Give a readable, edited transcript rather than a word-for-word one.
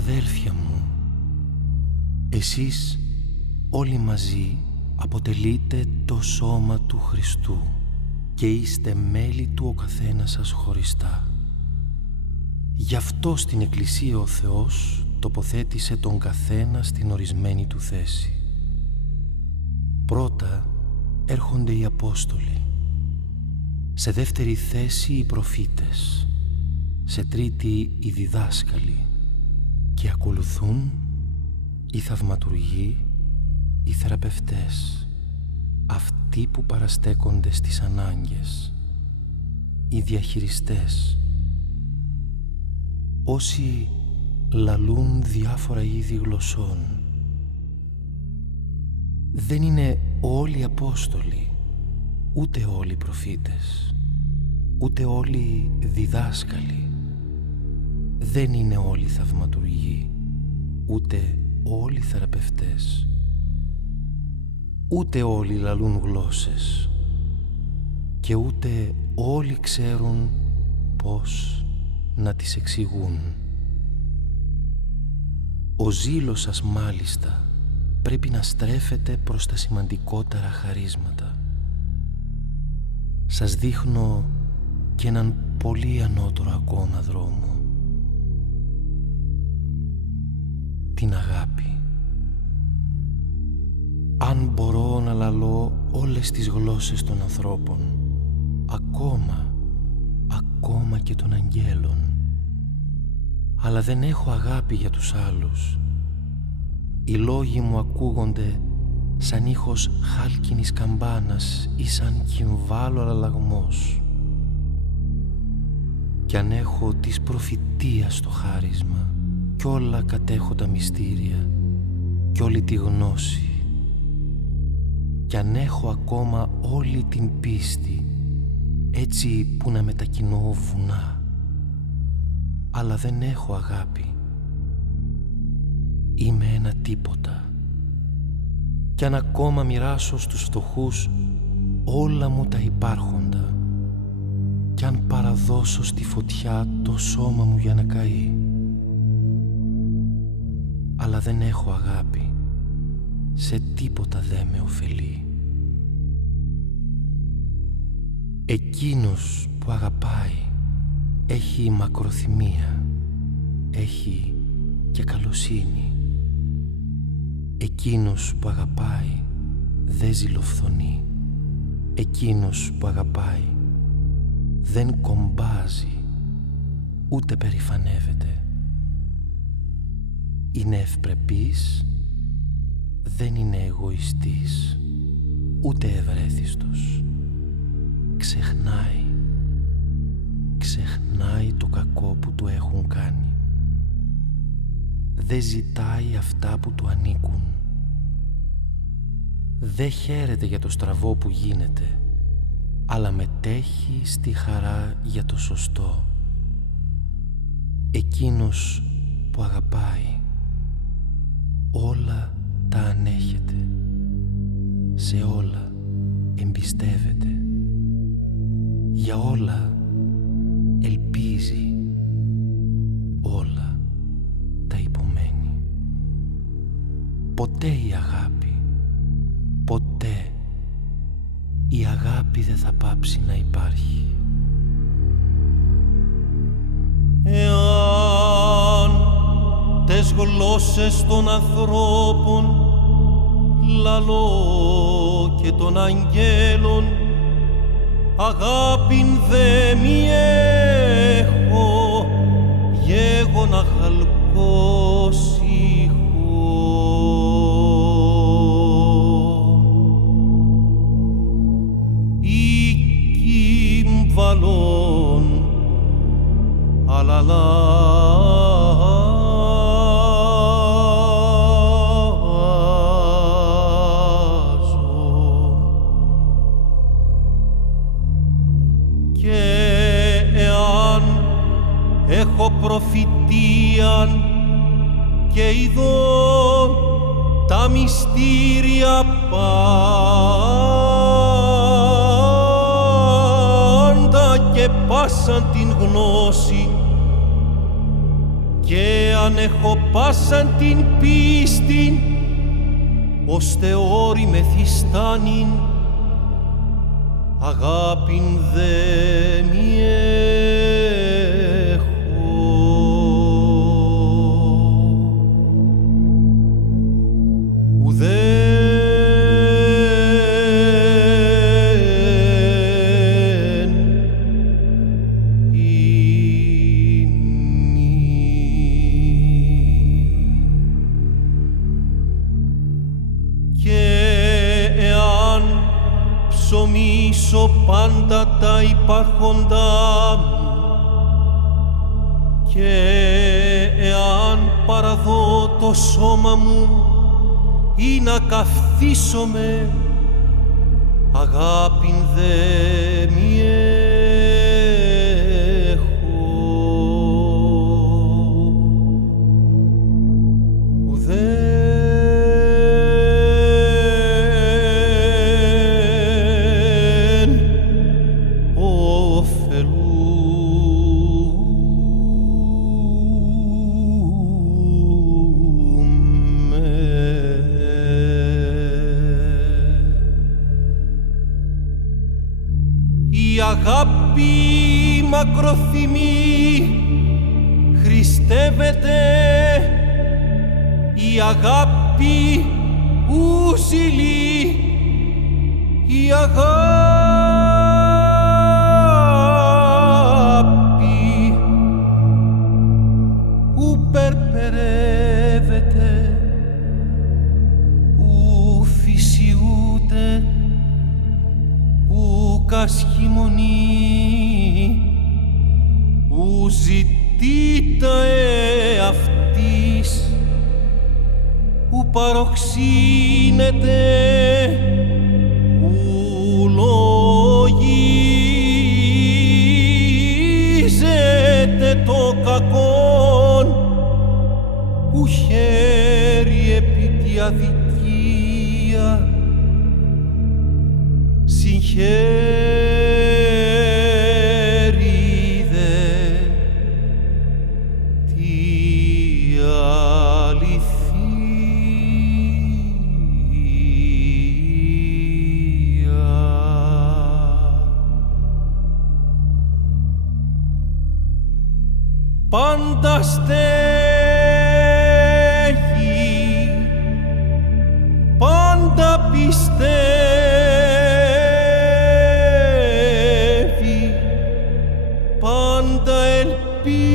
Αδέλφια μου, εσείς όλοι μαζί αποτελείτε το σώμα του Χριστού και είστε μέλη του ο καθένας σας χωριστά. Γι' αυτό στην Εκκλησία ο Θεός τοποθέτησε τον καθένα στην ορισμένη του θέση. Πρώτα έρχονται οι Απόστολοι, σε δεύτερη θέση οι προφήτες, σε τρίτη οι διδάσκαλοι και ακολουθούν οι θαυματουργοί, οι θεραπευτές, αυτοί που παραστέκονται στις ανάγκες, οι διαχειριστές, όσοι λαλούν διάφορα είδη γλωσσών. Δεν είναι όλοι Απόστολοι, ούτε όλοι προφήτες, ούτε όλοι διδάσκαλοι. Δεν είναι όλοι θαυματουργοί, ούτε όλοι θεραπευτές, ούτε όλοι λαλούν γλώσσες και ούτε όλοι ξέρουν πώς να τις εξηγούν. Ο ζήλος σας μάλιστα πρέπει να στρέφεται προς τα σημαντικότερα χαρίσματα. Σας δείχνω και έναν πολύ ανώτερο ακόμα δρόμο. Την αγάπη. Αν μπορώ να λαλώ όλες τις γλώσσες των ανθρώπων, ακόμα και των αγγέλων, αλλά δεν έχω αγάπη για τους άλλους, οι λόγοι μου ακούγονται σαν ήχος χάλκινης καμπάνας ή σαν κυμβάλο αλλαγμός. Κι αν έχω της προφητείας το χάρισμα κι όλα κατέχω τα μυστήρια κι όλη τη γνώση, κι αν έχω ακόμα όλη την πίστη έτσι που να μετακινώ βουνά, αλλά δεν έχω αγάπη, είμαι ένα τίποτα. Κι αν ακόμα μοιράσω στους φτωχούς όλα μου τα υπάρχοντα, κι αν παραδώσω στη φωτιά το σώμα μου για να καεί, αλλά δεν έχω αγάπη, σε τίποτα δεν με ωφελεί. Εκείνος που αγαπάει έχει μακροθυμία, έχει και καλοσύνη. Εκείνος που αγαπάει δεν ζηλοφθονεί. Εκείνος που αγαπάει δεν κομπάζει, ούτε περηφανεύεται. Είναι ευπρεπής, δεν είναι εγωιστής, ούτε ευρέθιστος. Ξεχνάει το κακό που του έχουν κάνει. Δεν ζητάει αυτά που του ανήκουν. Δεν χαίρεται για το στραβό που γίνεται, αλλά μετέχει στη χαρά για το σωστό. Εκείνος που αγαπάει όλα τα ανέχεται, σε όλα εμπιστεύεται, για όλα ελπίζει, όλα τα υπομένει. Ποτέ η αγάπη, ποτέ η αγάπη δεν θα πάψει να υπάρχει. Εάν τες γλώσσες των ανθρώπων λαλώ και των αγγέλων, αγάπην δε μη έχω, γέγονα χαλκός ήχο. Ή κύμβαλον αλαλάζω, έχω προφητείαν και ειδώ τα μυστήρια πάντα και πάσαν την γνώση, και αν αν έχω πάσαν την πίστη, ώστε όρη μεθυστάνην, αγάπην δε μη έχω. Ουδέν ψωμίσω πάντα τα υπάρχοντά μου και εάν παραδώ το σώμα μου ή να καυθήσομαι, αγάπην δε μη έχω. Η αγάπη μακροθυμή χριστεύεται, η αγάπη ουζηλή, η αγάπη ου περπερεύεται, ου φυσιούται, ου κασχημονεί, ου ζητήτα αυτής, ου παροξύνεται, ου λογίζεται το κακόν, ου χέρι επί τη αδικία, συγχαίρει δε τη αληθεία. Πάντα στέγει, πάντα πιστεύει, πάντα ελπίζει.